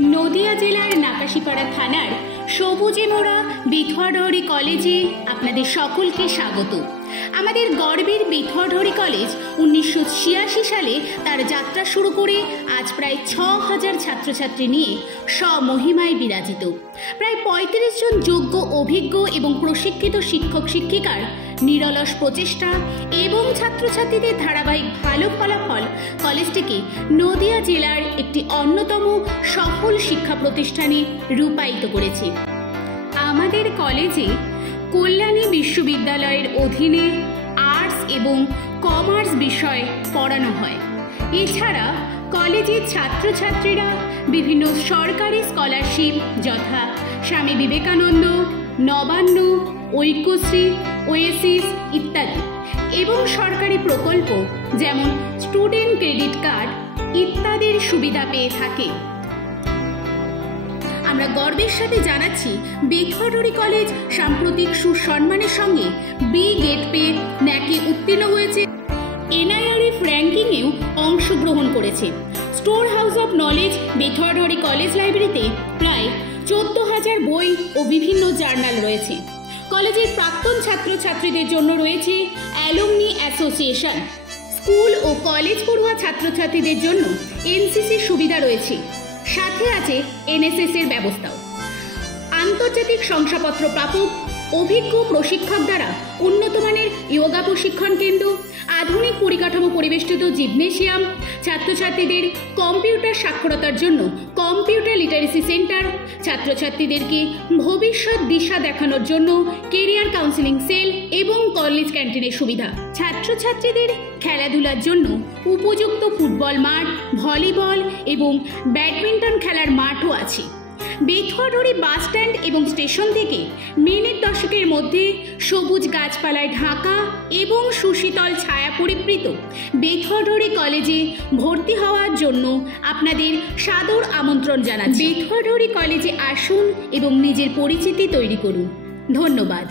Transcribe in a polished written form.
নদিয়া জেলার নাকাশীপাড়া থানার সবুজে মোড়া বিথুয়াডহরি কলেজে আপনাদের সকলকে স্বাগত। আমাদের গর্বের বিথুয়াডহরি কলেজ 1986 সালে তার যাত্রা শুরু করে আজ প্রায় 6000 ছাত্রছাত্রী নিয়ে স্বমহিমায় বিরাজিত। প্রায় 35 জন যোগ্য, অভিজ্ঞ এবং প্রশিক্ষিত শিক্ষক শিক্ষিকার নিরলস প্রচেষ্টা এবং ছাত্রছাত্রীদের ধারাবাহিক ভালো ফলাফল কলেজটিকে নদিয়া জেলার একটি অন্যতম সফল শিক্ষা প্রতিষ্ঠানে রূপায়িত করেছে। আমাদের কলেজে কল্যাণী বিশ্ববিদ্যালয়ের অধীনে আর্টস এবং কমার্স বিষয় পড়ানো হয়। এছাড়া কলেজের ছাত্রছাত্রীরা বিভিন্ন সরকারি স্কলারশিপ যথা স্বামী বিবেকানন্দ, নবান্ন, ঐক্যশ্রী, ওয়েসিস ইত্যাদি এবং সরকারি প্রকল্প যেমন স্টুডেন্ট ক্রেডিট কার্ড ইত্যাদির সুবিধা পেয়ে থাকে। আমরা গর্বের সাথে জানাচ্ছি বিথুয়াডহরি কলেজ সাম্প্রতিক সুসম্মানের সঙ্গে বি গ্রেড পেয়ে ন্যাকে উত্তীর্ণ হয়েছে। NIRF র্যাঙ্কিংয়েও অংশগ্রহণ করেছে। Store house of knowledge Bethuadahari college লাইব্রেরিতে প্রায় 14,000 বই ও বিভিন্ন জার্নাল রয়েছে। কলেজের প্রাক্তন ছাত্রছাত্রীদের জন্য রয়েছে অ্যালুমনি অ্যাসোসিয়েশন। স্কুল ও কলেজ পড়ুয়া ছাত্রছাত্রীদের জন্য NCC সুবিধা রয়েছে, সাথে আছে NSS এর ব্যবস্থাও। আন্তর্জাতিক শংসাপত্র প্রাপক অভিজ্ঞ প্রশিক্ষক দ্বারা উন্নতমানের যোগা প্রশিক্ষণ কেন্দ্র, আধুনিক পরিকাঠামো পরিবেষ্টিত জিমনেশিয়াম, ছাত্রছাত্রীদের কম্পিউটার সাক্ষরতার জন্য কম্পিউটার লিটারেসি সেন্টার, ছাত্রছাত্রীদেরকে ভবিষ্যৎ দিশা দেখানোর জন্য কেরিয়ার কাউন্সেলিং সেল এবং কলেজ ক্যান্টিনের সুবিধা। ছাত্রছাত্রীদের খেলাধুলার জন্য উপযুক্ত ফুটবল মাঠ, ভলিবল এবং ব্যাডমিন্টন খেলার মাঠও আছে। বিথুয়াডহরি বাস স্ট্যান্ড এবং স্টেশন থেকে মিনিট 10 মধ্যে সবুজ গাছপালায় ঢাকা এবং সুশীতল ছায়া পরিবৃত বিথুয়াডহরি কলেজে ভর্তি হওয়ার জন্য আপনাদের সাদর আমন্ত্রণ জানাচ্ছি। বিথুয়াডহরি কলেজে আসুন এবং নিজের পরিচিতি তৈরি করুন। ধন্যবাদ।